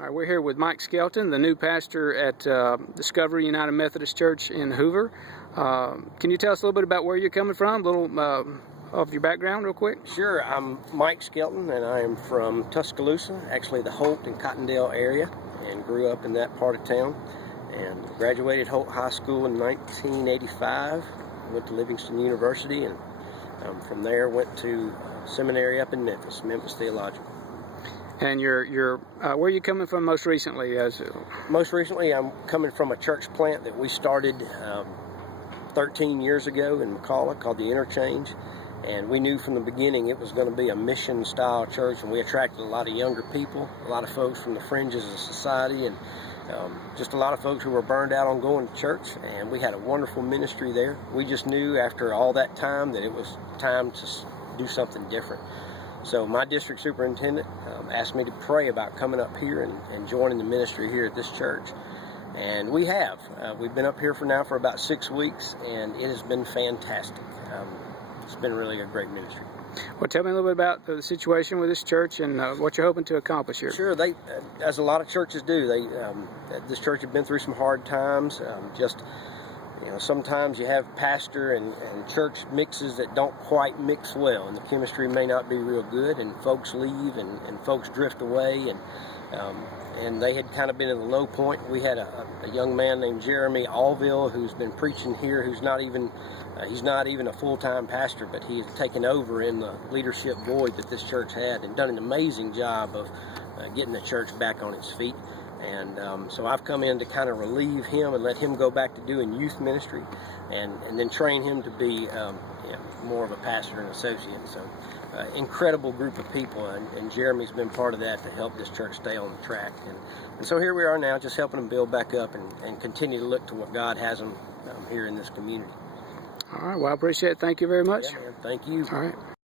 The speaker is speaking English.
All right, we're here with Mike Skelton, the new pastor at Discovery United Methodist Church in Hoover. Can you tell us a little bit about where you're coming from, a little of your background real quick? Sure. I'm Mike Skelton, and I am from Tuscaloosa, actually the Holt and Cottondale area, and grew up in that part of town, and graduated Holt High School in 1985, went to Livingston University, and from there went to seminary up in Memphis Theological. And where are you coming from most recently? Most recently, I'm coming from a church plant that we started 13 years ago in McCalla called the Interchange. And we knew from the beginning it was going to be a mission-style church, and we attracted a lot of younger people, a lot of folks from the fringes of society, and just a lot of folks who were burned out on going to church. And we had a wonderful ministry there. We just knew after all that time that it was time to do something different. So my district superintendent asked me to pray about coming up here and joining the ministry here at this church. And we have. We've been up here for about 6 weeks, and it has been fantastic. It's been really a great ministry. Well, tell me a little bit about the situation with this church and what you're hoping to accomplish here. Sure. They, as a lot of churches do, this church has been through some hard times. Sometimes you have pastor and church mixes that don't quite mix well, and the chemistry may not be real good, and folks leave and folks drift away, and they had kind of been at a low point. We had a young man named Jeremy Allville who's been preaching here, who's not even he's not even a full-time pastor, but he has taken over in the leadership void that this church had and done an amazing job of getting the church back on its feet. And so I've come in to kind of relieve him and let him go back to doing youth ministry, and then train him to be more of a pastor and associate. So incredible group of people, and Jeremy's been part of that to help this church stay on the track. And so here we are now, just helping them build back up and continue to look to what God has them here in this community. All right, well, I appreciate it. Thank you very much. Yeah, man. Thank you. All right.